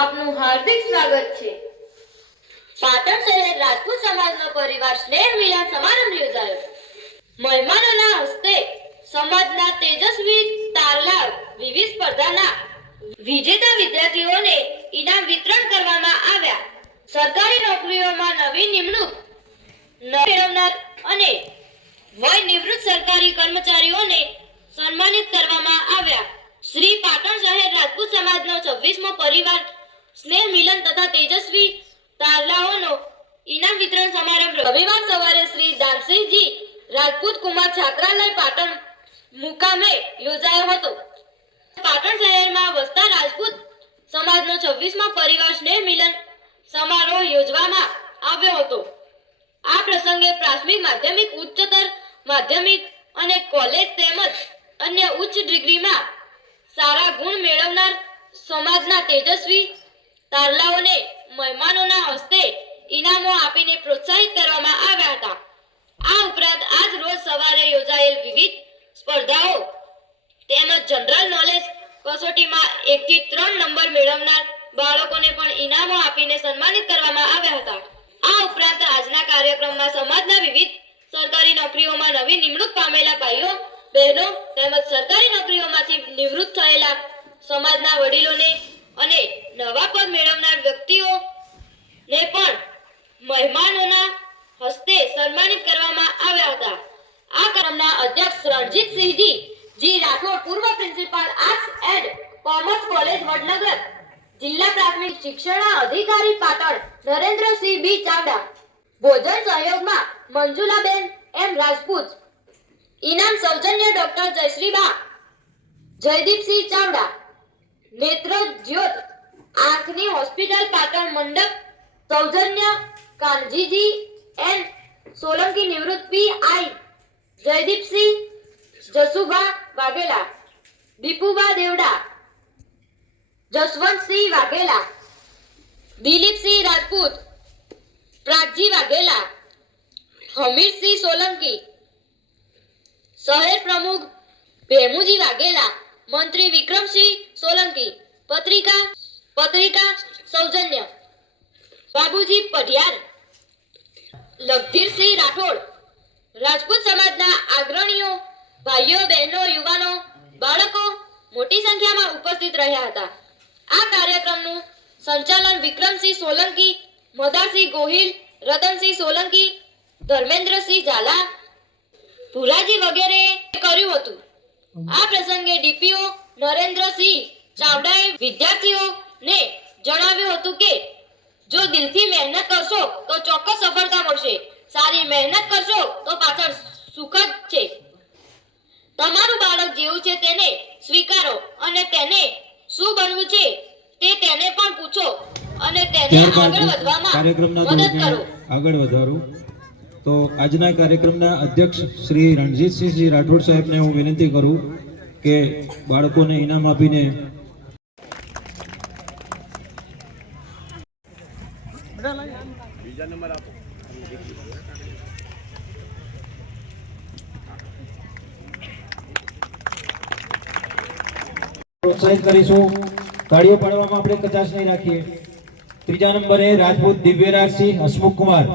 આપનું હાર્દિક સ્વાગત છે। પાટણ શહેર રાજપૂત સમાજનો પરિવાર સ્નેહ મિલન સમારંભ યોજાયો। મહેમાનોના હસ્તે સમાજના તેજસ્વી તારલા વિવિધ સ્પર્ધાના વિજેતા વિદ્યાર્થીઓને ઇનામ વિતરણ કરવામાં આવ્યા। સરકારી નોકરીઓમાં નવી નિમણૂક મેળવનાર અને વય નિવૃત્ત સરકારી કર્મચારીઓને સન્માનિત કરવામાં આવ્યા। શ્રી પાટણ શહેર રાજપૂત સમાજનો 26મો પરિવાર સ્નેહ મિલન તથા તેજસ્વી તારલાઓનો ઇનામ વિતરણ સમારંભ રવિવાર સવારે શ્રી દાનસિંહજી રાજપૂત કુમાર છાત્રાલય પાટણ મુકામે યોજાયો હતો। પાટણ શહેરમાં વસતા રાજપૂત સમાજનો 26મો પરિવાર સ્નેહ મિલન સમારોહ યોજવામાં આવ્યો હતો। આ પ્રસંગે પ્રાથમિક માધ્યમિક ઉચ્ચતર માધ્યમિક અને કોલેજ તેમજ અન્ય ઉચ્ચ ડિગ્રીમાં સારા ગુણ મેળવનાર સમાજના તેજસ્વી તારલાઓને મહેમાનોના હસ્તે ઇનામો આપીને પ્રોત્સાહિત કરવામાં આવ્યા હતા। આ ઉપરાંત આજ રોજ સવારે યોજાયેલ વિવિધ સ્પર્ધાઓ તેમજ જનરલ નોલેજ કસોટીમાં 1 થી 3 નંબર મેળવનાર બાળકોને પણ ઇનામો આપીને સન્માનિત કરવામાં આવ્યા હતા। આ ઉપરાંત આજના કાર્યક્રમમાં સમાજના વિવિધ સરકારી નોકરીઓમાં નવી નિમણૂક પામેલા ભાઈઓ બહેનો તેમજ સરકારી નોકરીઓમાંથી નિવૃત્ત થયેલા સમાજના વડીલોને અને નવા પદ મેળવનાર વ્યક્તિઓને પણ મહેમાનોના હસ્તે સન્માનિત કરવામાં આવ્યા હતા। આ કાર્યક્રમના અધ્યક્ષ રણજીતસિંહજી જી રાઠોડ પૂર્વ principal arts and commerce college Vadnagar જિલ્લા પ્રાથમિક શિક્ષણ અધિકારી પાટણ નરેન્દ્રસિંહ બી ચાવડા ભોજન સહયોગમાં મંજુલાબેન એમ રાજપૂત ઇનામ સૌજન્ય ડોક્ટર જયશ્રીબા જયદીપસિંહ ચાવડા નેત્ર જ્યોત આંખની હોસ્પિટલ પાટણ મંડપ સૌજન્ય કાનજીજી એન સોલંકી નિવૃત્ત પીઆઈ જયદીપસિંહ જસુભા વાઘેલા દીપુબા દેવડા જસવંતસિંહ વાઘેલા દિલીપસિંહ રાજપૂત પ્રાગજી વાઘેલા હમીરસિંહ સોલંકી શહેર પ્રમુખ ભેમુજી વાઘેલા મંત્રી વિક્રમસિંહ સોલંકી પત્રિકા સૌજન્ય બાબુજી પઢિયાર લગધીરસિંહ રાઠોડ રાજપૂત સમાજના અગ્રણીઓ ભાઈઓ બહેનો યુવાનો બાળકો મોટી સંખ્યામાં ઉપસ્થિત રહ્યા હતા। આ કાર્યક્રમનું સંચાલન વિક્રમસિંહ સોલંકી મદારસિંહ ગોહિલ રતનસિંહ સોલંકી ધર્મેન્દ્રસિંહ ઝાલા ભુરાજી વગેરે કર્યું હતું। આ પ્રસંગે ડીપીઓ નરેન્દ્રસિંહ ચાવડાએ વિદ્યાર્થીઓને જણાવ્યું હતું કે જો દિલથી મહેનત કરશો તો ચોક્કસ સફળતા મળશે। સારી મહેનત કરશો તો પાછળ સુખ જ છે। તમારું બાળક જેવું છે તેને સ્વીકારો અને તેને શું બનવું છે તે તેને પણ પૂછો અને તેને આગળ વધવામાં મદદ કરો। આગળ વધારું તો આજના કાર્યક્રમના અધ્યક્ષ શ્રી રણજીતસિંહજી રાઠોડ સાહેબને હું વિનંતી કરું કે બાળકોને ઇનામ આપીને બીજા નંબર આપો। પ્રોત્સાહિત કરીશું। તાળીઓ પાડવામાં આપણે કચાશ નહીં રાખીએ। ત્રીજા નંબરે રાજપૂત દિવ્યરાજસિંહ હસમુખ કુમાર।